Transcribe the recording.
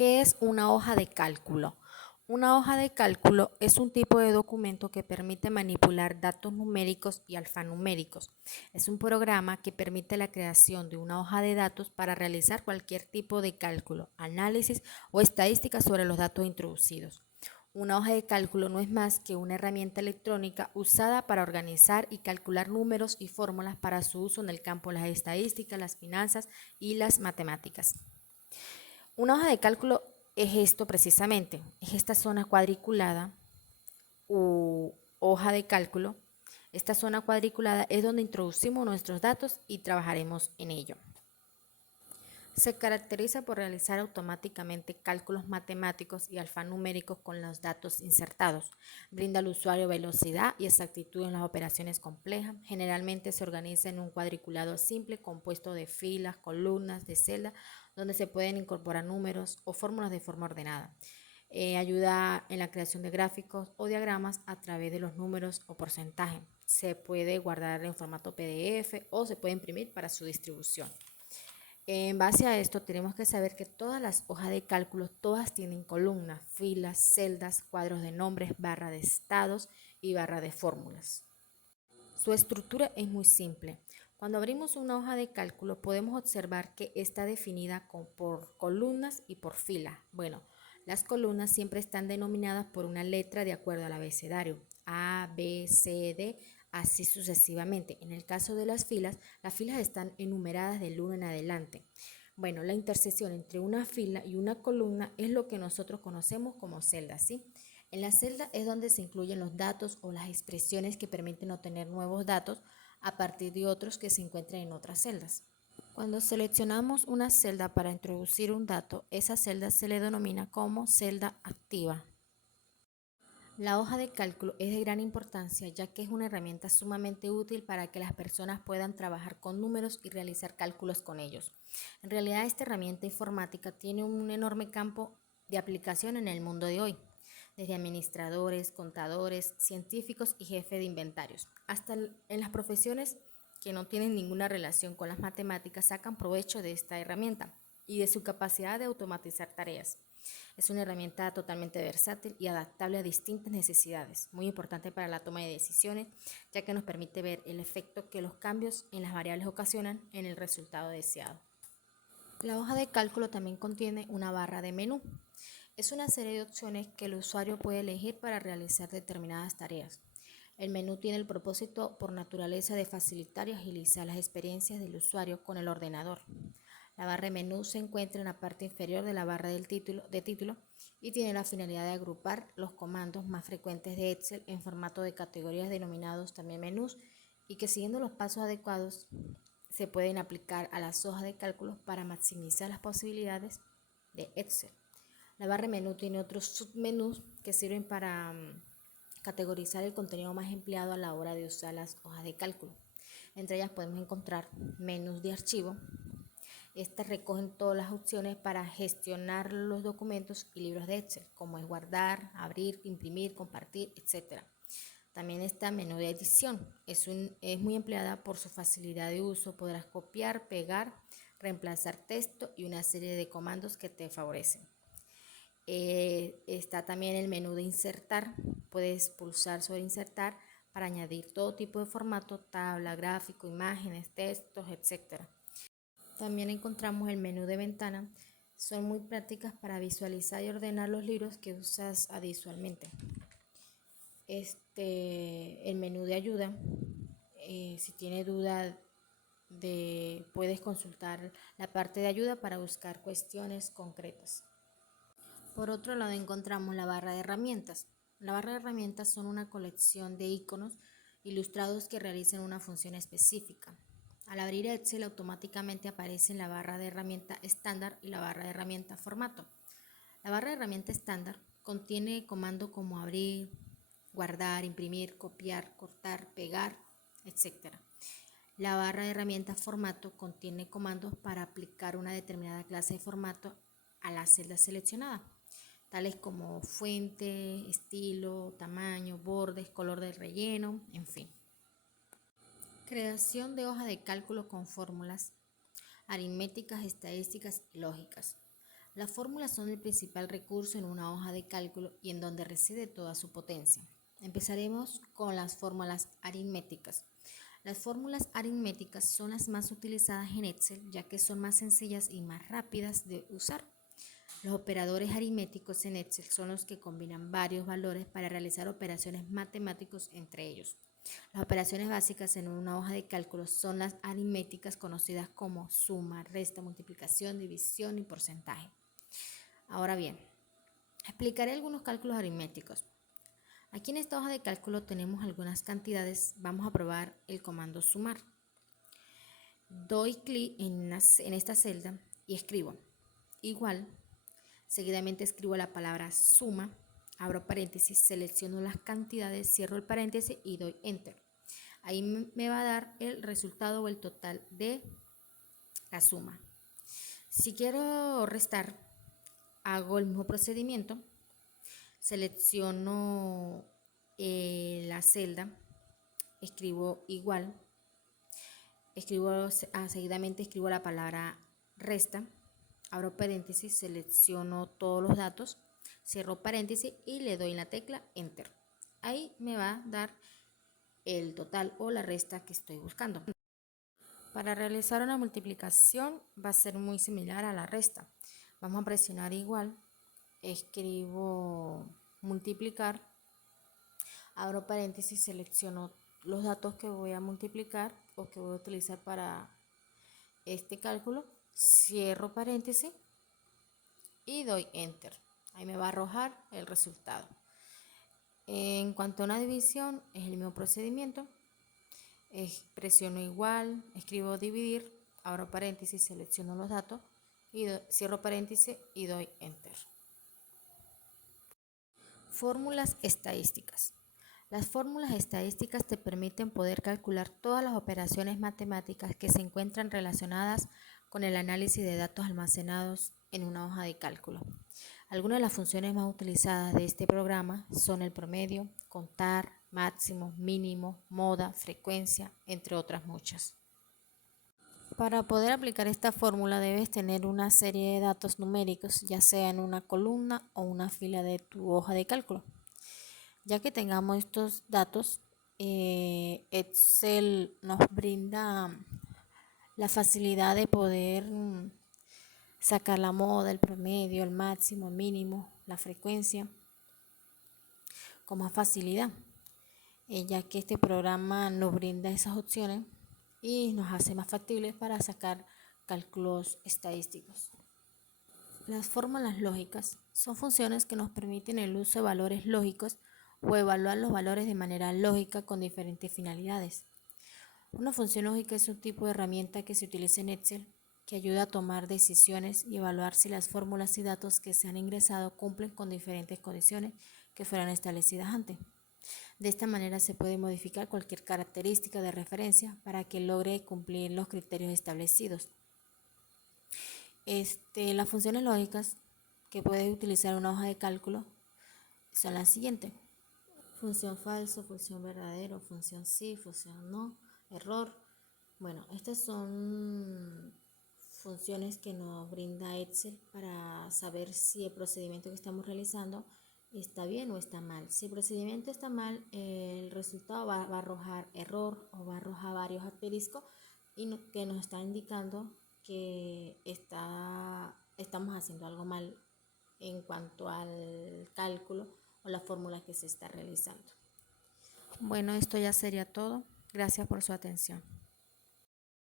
¿Qué es una hoja de cálculo? Una hoja de cálculo es un tipo de documento que permite manipular datos numéricos y alfanuméricos. Es un programa que permite la creación de una hoja de datos para realizar cualquier tipo de cálculo, análisis o estadística sobre los datos introducidos. Una hoja de cálculo no es más que una herramienta electrónica usada para organizar y calcular números y fórmulas para su uso en el campo de las estadísticas, las finanzas y las matemáticas. Una hoja de cálculo es esto precisamente, es esta zona cuadriculada u hoja de cálculo. Esta zona cuadriculada es donde introducimos nuestros datos y trabajaremos en ello. Se caracteriza por realizar automáticamente cálculos matemáticos y alfanuméricos con los datos insertados. Brinda al usuario velocidad y exactitud en las operaciones complejas. Generalmente se organiza en un cuadriculado simple compuesto de filas, columnas, de celdas, donde se pueden incorporar números o fórmulas de forma ordenada. Ayuda en la creación de gráficos o diagramas a través de los números o porcentajes. Se puede guardar en formato PDF o se puede imprimir para su distribución. En base a esto tenemos que saber que todas las hojas de cálculo, todas tienen columnas, filas, celdas, cuadros de nombres, barra de estados y barra de fórmulas. Su estructura es muy simple. Cuando abrimos una hoja de cálculo podemos observar que está definida por columnas y por filas. Bueno, las columnas siempre están denominadas por una letra de acuerdo al abecedario, A, B, C, D, así sucesivamente. En el caso de las filas están enumeradas del 1 en adelante. Bueno, la intersección entre una fila y una columna es lo que nosotros conocemos como celda, ¿sí? En la celda es donde se incluyen los datos o las expresiones que permiten obtener nuevos datos a partir de otros que se encuentran en otras celdas. Cuando seleccionamos una celda para introducir un dato, esa celda se le denomina como celda activa. La hoja de cálculo es de gran importancia ya que es una herramienta sumamente útil para que las personas puedan trabajar con números y realizar cálculos con ellos. En realidad, esta herramienta informática tiene un enorme campo de aplicación en el mundo de hoy, desde administradores, contadores, científicos y jefes de inventarios, hasta en las profesiones que no tienen ninguna relación con las matemáticas sacan provecho de esta herramienta y de su capacidad de automatizar tareas. Es una herramienta totalmente versátil y adaptable a distintas necesidades, muy importante para la toma de decisiones, ya que nos permite ver el efecto que los cambios en las variables ocasionan en el resultado deseado. La hoja de cálculo también contiene una barra de menú. Es una serie de opciones que el usuario puede elegir para realizar determinadas tareas. El menú tiene el propósito por naturaleza de facilitar y agilizar las experiencias del usuario con el ordenador. La barra de menú se encuentra en la parte inferior de la barra de título y tiene la finalidad de agrupar los comandos más frecuentes de Excel en formato de categorías denominados también menús y que siguiendo los pasos adecuados se pueden aplicar a las hojas de cálculo para maximizar las posibilidades de Excel. La barra de menú tiene otros submenús que sirven para categorizar el contenido más empleado a la hora de usar las hojas de cálculo. Entre ellas podemos encontrar menús de archivo. Estas recogen todas las opciones para gestionar los documentos y libros de Excel, como es guardar, abrir, imprimir, compartir, etc. También está menú de edición. Es muy empleada por su facilidad de uso. Podrás copiar, pegar, reemplazar texto y una serie de comandos que te favorecen. Está también el menú de insertar. Puedes pulsar sobre insertar para añadir todo tipo de formato, tabla, gráfico, imágenes, textos, etc. También encontramos el menú de ventana. Son muy prácticas para visualizar y ordenar los libros que usas visualmente. El menú de ayuda. Si tienes duda puedes consultar la parte de ayuda para buscar cuestiones concretas. Por otro lado encontramos la barra de herramientas. La barra de herramientas son una colección de iconos ilustrados que realizan una función específica. Al abrir Excel automáticamente aparecen la barra de herramienta estándar y la barra de herramienta formato. La barra de herramienta estándar contiene comandos como abrir, guardar, imprimir, copiar, cortar, pegar, etc. La barra de herramienta formato contiene comandos para aplicar una determinada clase de formato a la celda seleccionada, tales como fuente, estilo, tamaño, bordes, color del relleno, en fin. Creación de hoja de cálculo con fórmulas aritméticas, estadísticas y lógicas. Las fórmulas son el principal recurso en una hoja de cálculo y en donde reside toda su potencia. Empezaremos con las fórmulas aritméticas. Las fórmulas aritméticas son las más utilizadas en Excel, ya que son más sencillas y más rápidas de usar. Los operadores aritméticos en Excel son los que combinan varios valores para realizar operaciones matemáticas entre ellos. Las operaciones básicas en una hoja de cálculo son las aritméticas conocidas como suma, resta, multiplicación, división y porcentaje. Ahora bien, explicaré algunos cálculos aritméticos. Aquí en esta hoja de cálculo tenemos algunas cantidades. Vamos a probar el comando sumar. Doy clic en esta celda y escribo igual. Seguidamente escribo la palabra suma, abro paréntesis, selecciono las cantidades, cierro el paréntesis y doy enter. Ahí me va a dar el resultado o el total de la suma. Si quiero restar, hago el mismo procedimiento, selecciono la celda, escribo igual, seguidamente escribo la palabra resta, abro paréntesis, selecciono todos los datos, cierro paréntesis y le doy en la tecla enter. Ahí me va a dar el total o la resta que estoy buscando. Para realizar una multiplicación va a ser muy similar a la resta. Vamos a presionar igual, escribo multiplicar, abro paréntesis, selecciono los datos que voy a multiplicar o que voy a utilizar para este cálculo, cierro paréntesis y doy enter. Ahí me va a arrojar el resultado. En cuanto a una división, es el mismo procedimiento. Presiono igual, escribo dividir, abro paréntesis, selecciono los datos y cierro paréntesis y doy enter. Fórmulas estadísticas. Las fórmulas estadísticas te permiten poder calcular todas las operaciones matemáticas que se encuentran relacionadas con el análisis de datos almacenados en una hoja de cálculo. Algunas de las funciones más utilizadas de este programa son el promedio, contar, máximo, mínimo, moda, frecuencia, entre otras muchas. Para poder aplicar esta fórmula debes tener una serie de datos numéricos, ya sea en una columna o una fila de tu hoja de cálculo. Ya que tengamos estos datos, Excel nos brinda la facilidad de poder sacar la moda, el promedio, el máximo, el mínimo, la frecuencia con más facilidad, ya que este programa nos brinda esas opciones y nos hace más factibles para sacar cálculos estadísticos. Las fórmulas lógicas son funciones que nos permiten el uso de valores lógicos o evaluar los valores de manera lógica con diferentes finalidades. Una función lógica es un tipo de herramienta que se utiliza en Excel que ayuda a tomar decisiones y evaluar si las fórmulas y datos que se han ingresado cumplen con diferentes condiciones que fueron establecidas antes. De esta manera se puede modificar cualquier característica de referencia para que logre cumplir los criterios establecidos. Las funciones lógicas que puedes utilizar en una hoja de cálculo son las siguientes: función falso, función verdadero, función sí, función no, error. Bueno, estas son funciones que nos brinda Excel para saber si el procedimiento que estamos realizando está bien o está mal. Si el procedimiento está mal, el resultado va a arrojar error o va a arrojar varios asteriscos y que nos está indicando que estamos haciendo algo mal en cuanto al cálculo o la fórmula que se está realizando. Bueno, esto ya sería todo. Gracias por su atención.